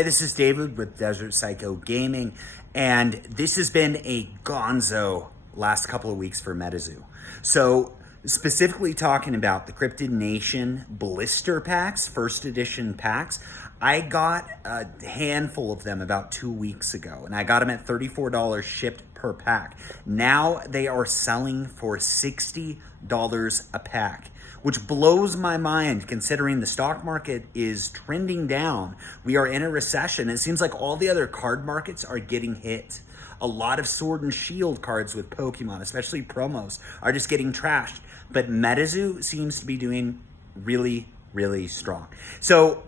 Hey, this is David with Desert Psycho Gaming, and this has been a gonzo last couple of weeks for Metazoo. So, specifically talking about the Cryptid Nation blister packs, first edition packs, I got a handful of them about 2 weeks ago, and I got them at $34 shipped per pack. Now they are selling for $60 a pack, which blows my mind considering the stock market is trending down. We are in a recession. It seems like all the other card markets are getting hit. A lot of Sword and Shield cards with Pokemon, especially promos, are just getting trashed. But Metazoo seems to be doing really, really strong. So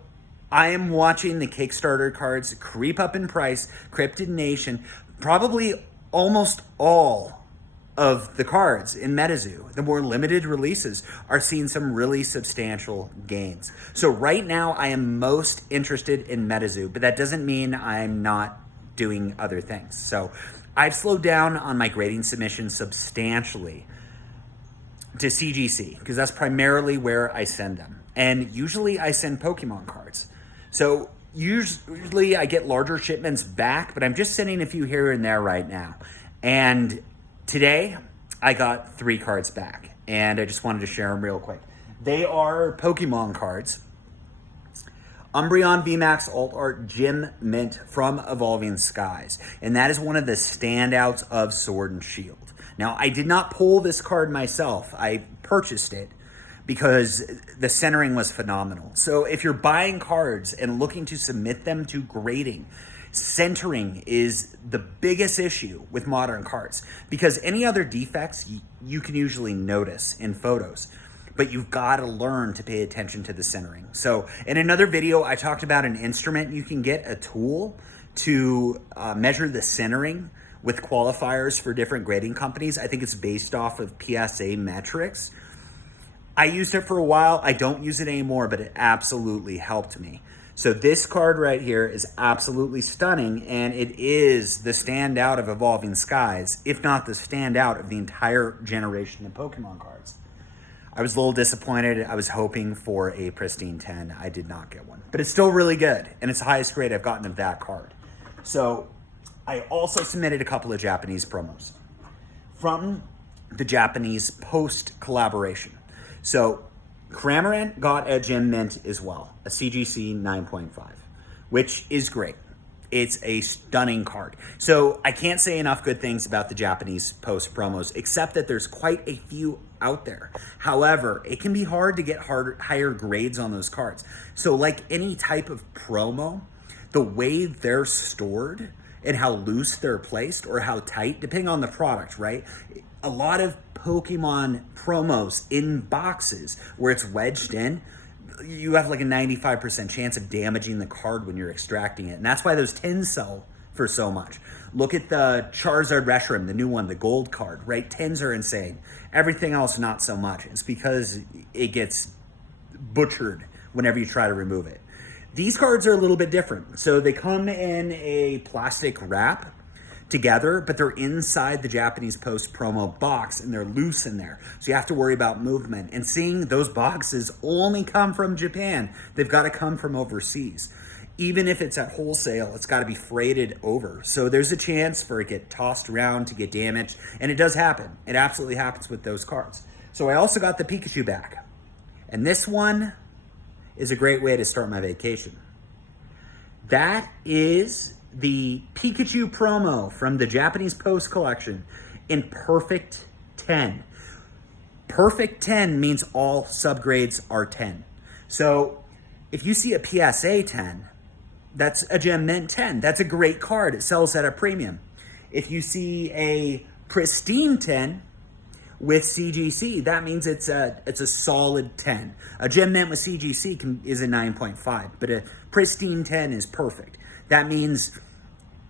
I am watching the Kickstarter cards creep up in price. Cryptid Nation, probably almost all of the cards in Metazoo, the more limited releases, are seeing some really substantial gains. So right now I am most interested in Metazoo, but that doesn't mean I'm not doing other things. So I've slowed down on my grading submissions substantially to CGC because that's primarily where I send them. And usually I send Pokemon cards. So usually I get larger shipments back, but I'm just sending a few here and there right now. And today, I got 3 cards back, and I just wanted to share them real quick. They are Pokemon cards. Umbreon VMAX Alt Art Gym Mint from Evolving Skies, and that is one of the standouts of Sword and Shield. Now, I did not pull this card myself. I purchased it because the centering was phenomenal. So if you're buying cards and looking to submit them to grading, centering is the biggest issue with modern cards because any other defects you can usually notice in photos, but you've got to learn to pay attention to the centering. So in another video, I talked about an instrument. You can get a tool to measure the centering with qualifiers for different grading companies. I think it's based off of PSA metrics. I used it for a while. I don't use it anymore, but it absolutely helped me. So this card right here is absolutely stunning, and it is the standout of Evolving Skies, if not the standout of the entire generation of Pokemon cards. I was a little disappointed. I was hoping for a pristine 10. I did not get one, but it's still really good, and it's the highest grade I've gotten of that card. So I also submitted a couple of Japanese promos from the Japanese post collaboration. So Cramorant got a Gem Mint as well, a CGC 9.5, which is great. It's a stunning card. So I can't say enough good things about the Japanese post promos, except that there's quite a few out there. However, it can be hard to get higher grades on those cards. So like any type of promo, the way they're stored and how loose they're placed or how tight, depending on the product, right? A lot of Pokemon promos in boxes where it's wedged in, you have like a 95% chance of damaging the card when you're extracting it. And that's why those tins sell for so much. Look at the Charizard Reshiram, the new one, the gold card, right? Tins are insane. Everything else, not so much. It's because it gets butchered whenever you try to remove it. These cards are a little bit different. So they come in a plastic wrap together, but they're inside the Japanese post promo box and they're loose in there. So you have to worry about movement. And seeing those boxes only come from Japan, they've got to come from overseas. Even if it's at wholesale, it's got to be freighted over. So there's a chance for it to get tossed around, to get damaged. And it does happen. It absolutely happens with those cards. So I also got the Pikachu back. And this one is a great way to start my vacation. That is the Pikachu promo from the Japanese Post collection in Perfect 10. Perfect 10 means all subgrades are 10. So if you see a PSA 10, that's a Gem Mint 10. That's a great card. It sells at a premium. If you see a pristine 10 with CGC, that means it's a solid 10. A Gem Mint with CGC is a 9.5, but a pristine 10 is perfect. That means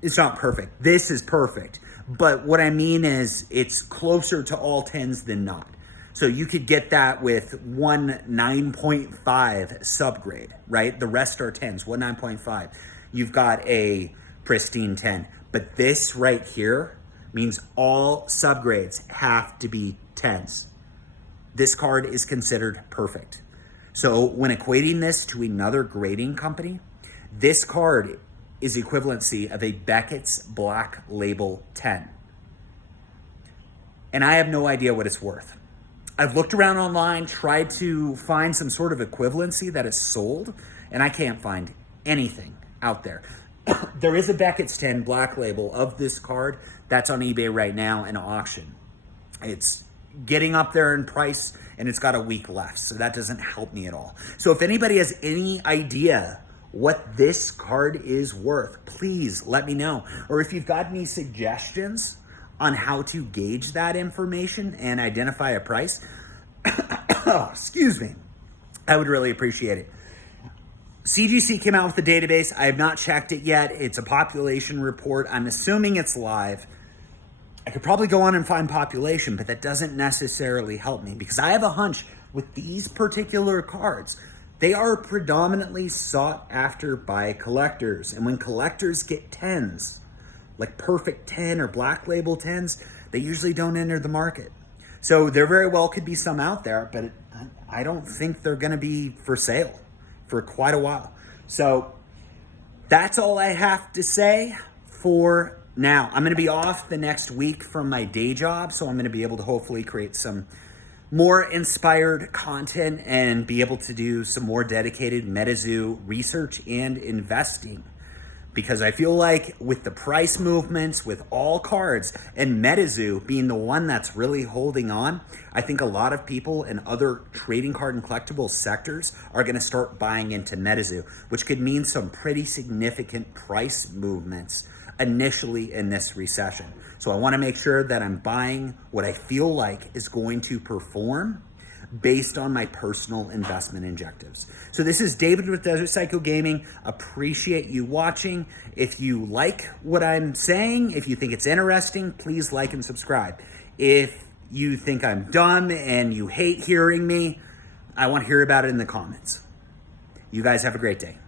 it's not perfect. This is perfect. But what I mean is it's closer to all 10s than not. So you could get that with one 9.5 subgrade, right? The rest are 10s, one 9.5. You've got a pristine 10. But this right here means all subgrades have to be 10s. This card is considered perfect. So when equating this to another grading company, this card is the equivalency of a Beckett's Black Label 10. And I have no idea what it's worth. I've looked around online, tried to find some sort of equivalency that is sold, and I can't find anything out there. There is a Beckett's 10 Black Label of this card that's on eBay right now in auction. It's getting up there in price, and it's got a week left, so that doesn't help me at all. So if anybody has any idea what this card is worth, please let me know. Or if you've got any suggestions on how to gauge that information and identify a price, oh, excuse me, I would really appreciate it. CGC came out with the database. I have not checked it yet. It's a population report. I'm assuming it's live. I could probably go on and find population, but that doesn't necessarily help me because I have a hunch with these particular cards, they are predominantly sought after by collectors. And when collectors get 10s, like perfect 10 or Black Label 10s, they usually don't enter the market. So there very well could be some out there, but I don't think they're gonna be for sale for quite a while. So that's all I have to say for now. I'm gonna be off the next week from my day job, so I'm gonna be able to hopefully create some more inspired content and be able to do some more dedicated Metazoo research and investing. Because I feel like with the price movements, with all cards, and Metazoo being the one that's really holding on, I think a lot of people in other trading card and collectible sectors are gonna start buying into Metazoo, which could mean some pretty significant price movements initially in this recession. So I wanna make sure that I'm buying what I feel like is going to perform based on my personal investment objectives. So this is David with Desert Psycho Gaming. Appreciate you watching. If you like what I'm saying, if you think it's interesting, please like and subscribe. If you think I'm dumb and you hate hearing me, I want to hear about it in the comments. You guys have a great day.